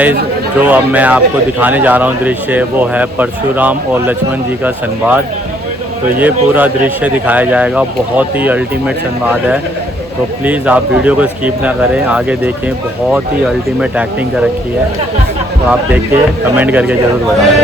Guys, जो अब मैं आपको दिखाने जा रहा हूँ दृश्य, वो है परशुराम और लक्ष्मण जी का संवाद। तो ये पूरा दृश्य दिखाया जाएगा, बहुत ही अल्टीमेट संवाद है। तो प्लीज़ आप वीडियो को स्किप ना करें, आगे देखें, बहुत ही अल्टीमेट एक्टिंग कर रखी है। तो आप देख के कमेंट करके ज़रूर बताएं।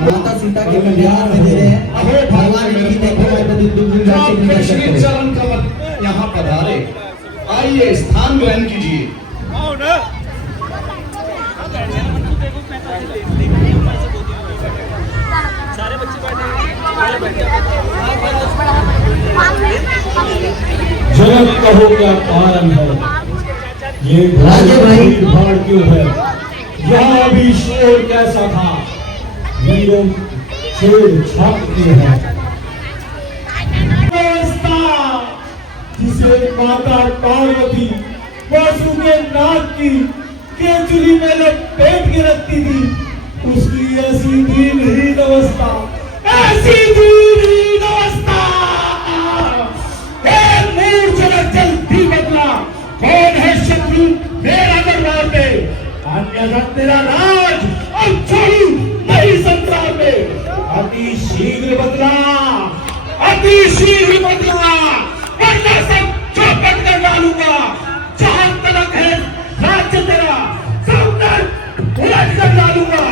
माता सीता के कल्याण में दे रहे हैं भगवान इनकी चरण कमल यहाँ पधारे। आइए स्थान ग्रहण कीजिए। जगत कहो क्या कारण है, ये भाड़ क्यों है, यहाँ भी शोर कैसा था, वीरों छेड़छाड़ की है। जिसे माता पार्वती वासु के नाक की केचुली में लपेट के रखती थी, उसकी ऐसी दीनहीन अवस्था, ऐसी दीनहीन अवस्था। जल्दी बदला, कौन है शत्रु मेरा दरबार में, अन्यथा तेरा राज और छोड़ू नहीं संसार में। अति शीघ्र बदला, अति शीघ्र बदला, वरना सब चौपट कर डालूंगा। जहां तलक है राज्य तेरा, सब तक उलट कर डालूंगा।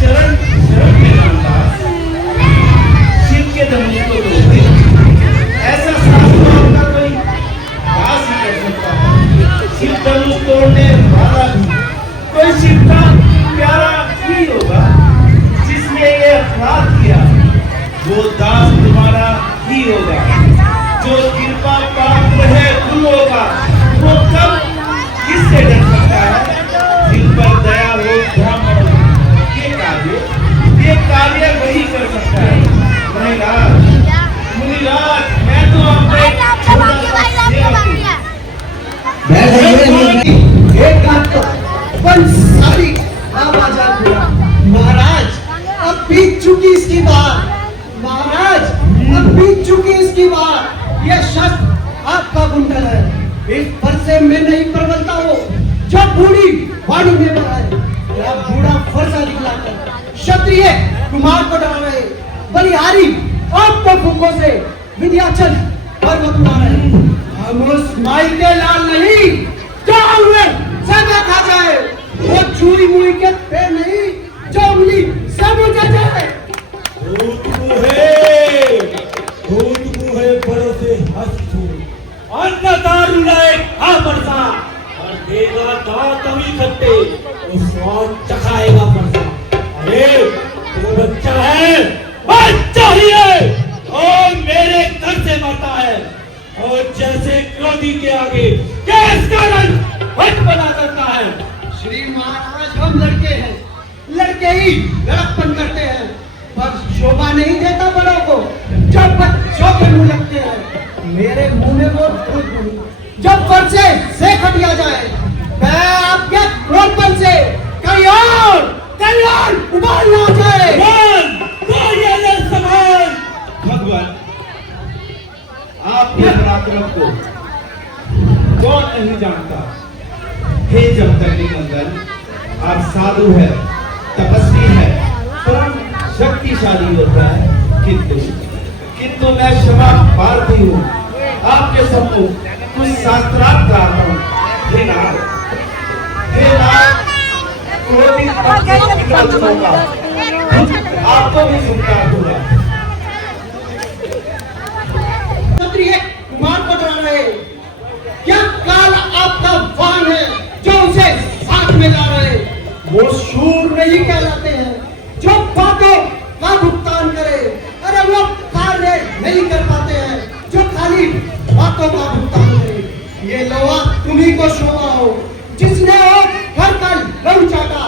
चरण शरण के रामदास शिव के धनुष को तोड़े, ऐसा शास्त्रों का कोई दास ही कर सकता है। शिव धनुष तोड़ने वाला भी कोई शिव का प्यारा ही होगा। जिसने ये अपराध किया वो दास तुम्हारा ही होगा। जो कृपा पात्र है गुरुओं का, वो कब किससे डर सकता है। जिन पर दया हो ब्राह्मण, ये कार्य वही कर सकता है। मुनिराज, मैं तो अपने एक बात तो सारी आवाज़ हुआ। महाराज अब बीत चुकी इसकी बात, महाराज अब बीत चुकी इसकी बात। यह शस्त्र आपका कुंडल है, इस पर से मैं नहीं प्रबलता हो जो बूढ़ी वाणी में बनाए। बूढ़ा फरसा दिखलाकर क्षत्रिय कुमार को डरा रहे, बलिहारी आपको फूकों से विंध्याचल पर्वत उड़ा रहे। हम उस माई के लाल नहीं जो हुए सब खा जाए, वो चूड़ी मुड़ी के पे नहीं जो उंगली सब उठा जाए। भूत मुहे बड़ों से हंस छूट, अन्नता रुलाए खा बरसा, और देगा दांत अभी खट्टे तो स्वाद चखाएगा बरसा। अरे तू बच्चा है, बच्चा ही है और मेरे घर से मरता है। और जैसे क्रोधी के आगे कैस का रंग हट बना करता है। श्री महाराज हम लड़के हैं, लड़के ही लड़कपन करते हैं, पर शोभा नहीं देता बड़ों को जब बच्चों के मुंह लगते हैं। मेरे मुंह में वो भूत नहीं, जब वर्षे से खटिया जाए मैं आपके क्रोधपन से कहीं और उबाल ना जाए। भगवान आपके पराक्रम को कौन नहीं जानता। हे जमदग्नि नंदन, आप साधु है, तपस्वी है, परम शक्तिशाली होता है, किंतु मैं क्षमा प्रार्थी हूँ। आपके सम्मुख कुछ शास्त्रार्थ गाता हूँ। हे नाथ, आपको भी सुनता होगा। क्षत्रिय कुमार को डरा रहे, क्या काल आपका वाहन है जो उसे साथ में ला रहे। वो शूर नहीं कहलाते हैं जो बातों का भुगतान करे। अरे वो कार्य नहीं कर पाते हैं जो खाली बातों का भुगतान करे। ये लोहा तुम्ही को शोभा हो, जिसने हर कल लहू चाटा,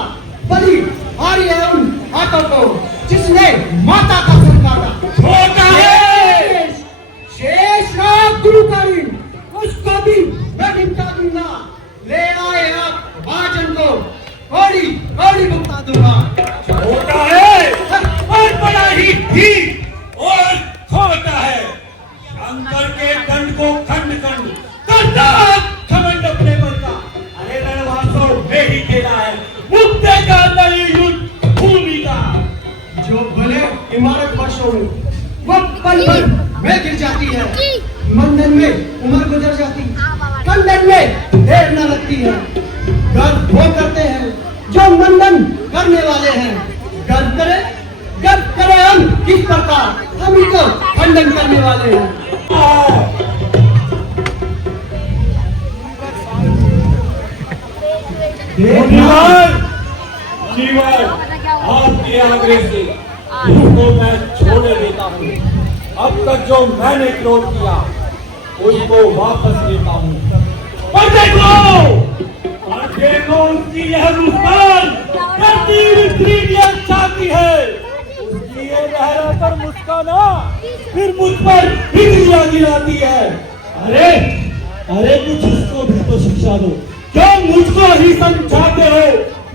बलि हारी है उन हाथों को जिसने माता का सर काटा। छोटा है जाती, खंडन में देर न लगती है। गर्व वो करते हैं जो मंडन करने वाले हैं। गर्व करे हम किस प्रकार, हम ही तो खंडन करने वाले हैं। आपके आग्रह से उसको मैं छोड़े देता हूँ। अब तक जो मैंने क्रोध किया उसको वापस लेता हूँ। और देखो उसकी यह मुस्कान चाहती है। उसकी ये लहरा कर मुस्काना फिर मुझ पर बिजलियां गिराती है। अरे कुछ इसको भी तो शिक्षा दो। क्यों मुझको ही समझाते हो?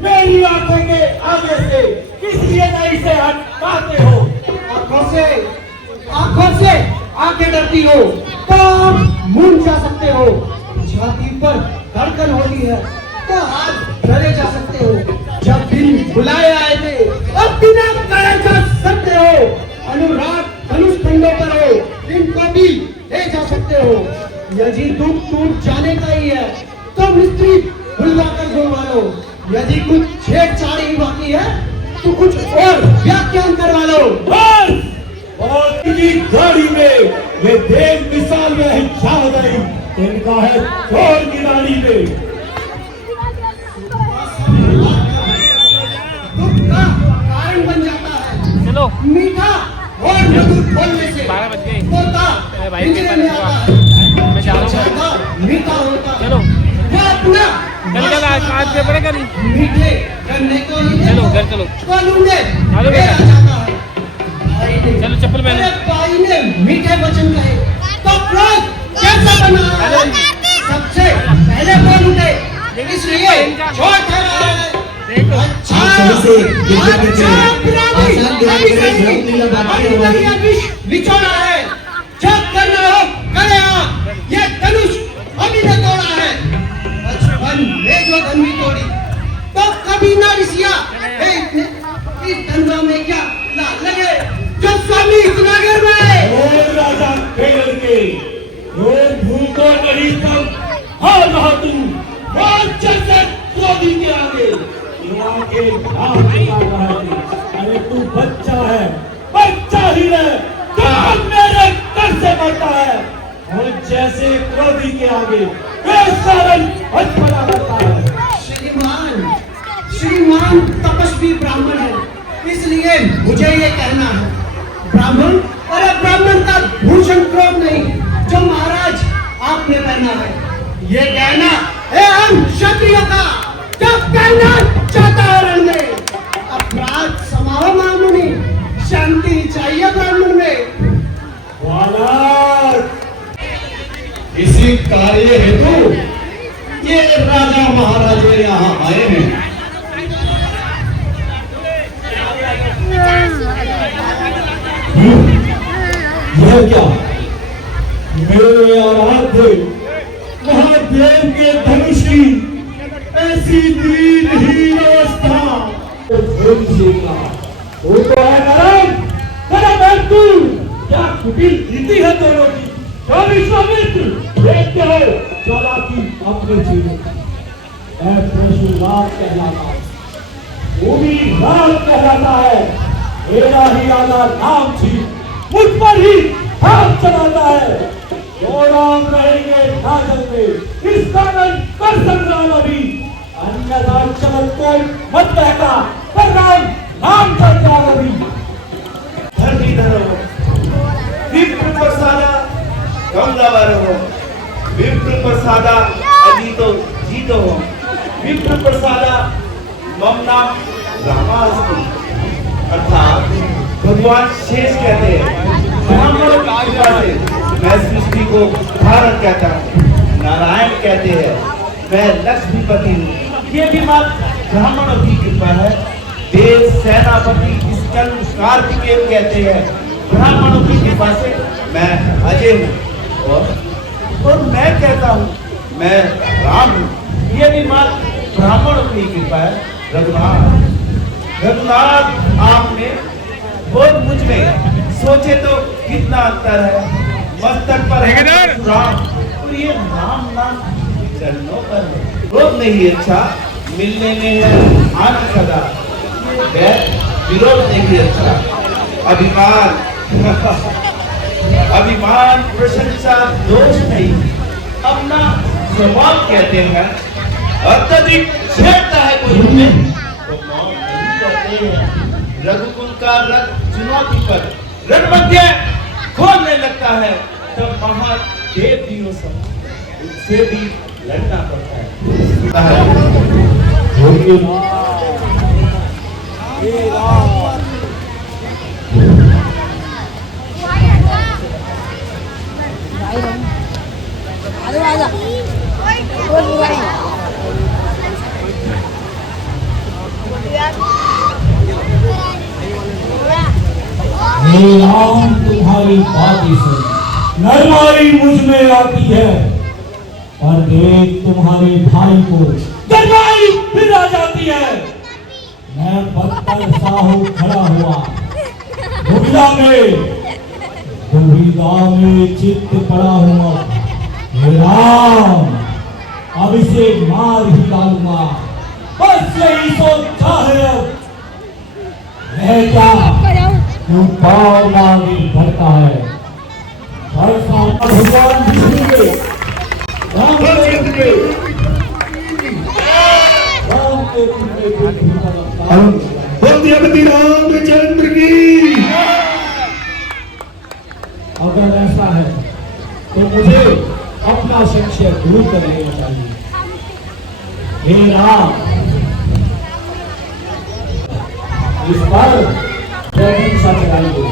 मेरी आंखों के आगे से किस लिए नहीं से हटाते हो? आंखों से आंखें डरती हो तो मुंह जा सकते हो। छाती पर धड़कन होती है तो हाथ धरे जा सकते हो। जब दिन बुलाए आए थे अब बिना करे जा सकते हो। अनुराग धनुष खंडों पर हो, दिन को भी ले जा सकते हो। यदि दुख टूट जाने का ही है तो मिस्त्री बुलवा कर घुमा लो। यदि कुछ छेड़छाड़ ही बाकी है तो कुछ और व्याख्यान करवा लो। बस और गाड़ी में वे देव मिसाल में हिंसा हो गई। इनका है चोर की गाड़ी में। दुख का कारण बन जाता है। चलो मीठा और मधुर बोलने से 12 बज गए। तोता पिंजरे में आता है। मैं जा रहा हूँ। मीठा होता है। चलो वो अपना चल आज पेपर है नहीं। मीठे करने को ही चलो घर चलो। बोलूंगे चलो बेटा। जाता है। भाई ने चलो चप्पल पहन। अरे भाई ने मीठे वचन कहे तो क्रोध कैसा बना? सबसे पहले बोल उठे इसलिए छोड़ कर रहा है। अच्छा बिछोड़ा है। जब करना हो करे आप। ये धनुष अभी ने तोड़ा है। बचपन में जो धनुष तोड़ी तो कभी ना रिसिया। इस धंधा में क्या लाल लगे जो स्वामी इतना गिर गए। और राजा केरल के और भूखो नहीं तब हार रहा तू। क्रोधी के आगे के हाथ निकाल रहा है। अरे तू बच्चा है, बच्चा ही है। काम मेरे कर से बढ़ता है। और जैसे क्रोधी के आगे सारण हथपड़ा करता है। श्रीमान तपस्वी ब्राह्मण है इसलिए मुझे ये कहना है। ब्राह्मण अरे ब्राह्मण का भूषण क्रोध नहीं जो महाराज आपने पहना है। ये कहना है हम क्षत्रिय का जो कहना चाहता है रण में। अपराध समाओ मामुनि, शांति चाहिए ब्राह्मण में। इसी कार्य हेतु ये राजा महाराजे यहाँ आए हैं। यह क्या? मेरे आराध्य महादेव के धनुष की ऐसी दीनहीन अवस्था। वो तो है नरक तू। क्या कुटिल नीति है दोनों की? क्या विश्वामित्र देखते हो चालाकी अपने जीवन। परशुराम कहलाता है, वो भी राम कहलाता है। मेरा ही आला नाम थी मुझ पर ही हाथ चलाता है। तो राम रहेंगे नाजल में इस कारण कर संग्राम अभी। अन्यथा चमक को मत कहता पर राम नाम करता अभी। धरती धरो विप्र प्रसादा गंगावर हो। विप्र प्रसादा अजीतो जीतो हो। विप्र प्रसादा मम नाम रामास्ति। अर्थात भगवान शेष कहते हैं ब्राह्मणों की कृपा से मैं सृष्टि को धारण कहता हूँ। नारायण कहते हैं मैं लक्ष्मीपति हूँ। ये भी बात ब्राह्मणों की कृपा है। देव सेनापति स्कल कार्तिकेय कहते हैं ब्राह्मणों की कृपा से मैं अजय हूँ। और मैं कहता हूँ मैं राम हूँ। ये भी बात ब्राह्मणों की कृपा है। रघुनाथ आपने और मुझ में सोचे तो कितना अंतर है। मस्तक पर है राम प्रिय राम नाम चरणों पर है। क्रोध नहीं अच्छा, मिलने में है आनंद सदा। वैर विरोध नहीं अच्छा, अभिमान अभिमान प्रशंसा दोष नहीं, अपना स्वभाव कहते हैं। अत्यधिक छेड़ता है कोई हमें तो मौत नहीं कहते हैं। रघुकुल का रथ चुनौती पर रणमध्य खोलने लगता है, तब महादेव भी हो सब उनसे भी लड़ना पड़ता है। हे राम तुम्हारी बातें सुन, नरमाई मुझ में आती है, पर देख तुम्हारे भाई को नरमाई फिर आ जाती है। मैं पत्थर सा हूँ खड़ा हुआ दुविधा में चित्त पड़ा हुआ। हे राम अब इसे मार ही डालूंगा, बस यही सोचा है। अब है क्या क्यों पाव मांगे भरता है। भगवान विष्णु के राम के रामचंद्र की। अगर ऐसा है तो मुझे अपना संशय दूर कर लेना चाहिए। हे राम इस पर प्रतीक्षा कराइए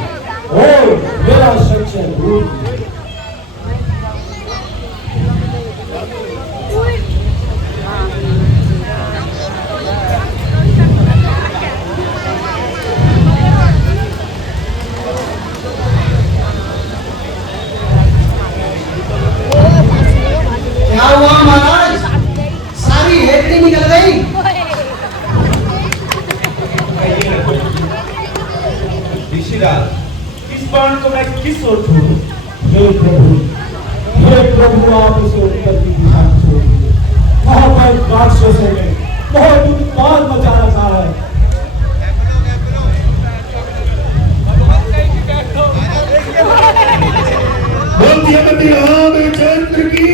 और मेरा संशय दूर कीजिए। क्या हुआ महाराज, सारी हेडली निकल गई। ऋषिराज, इस बाण को मैं किस ओर छोड़ूं? हे प्रभु आप उसे उत्तर की दिशा में छोड़ दीजिए। वहां पर राक्षसों ने बहुत उत्पाद मचा रखा है। रामचंद्र की।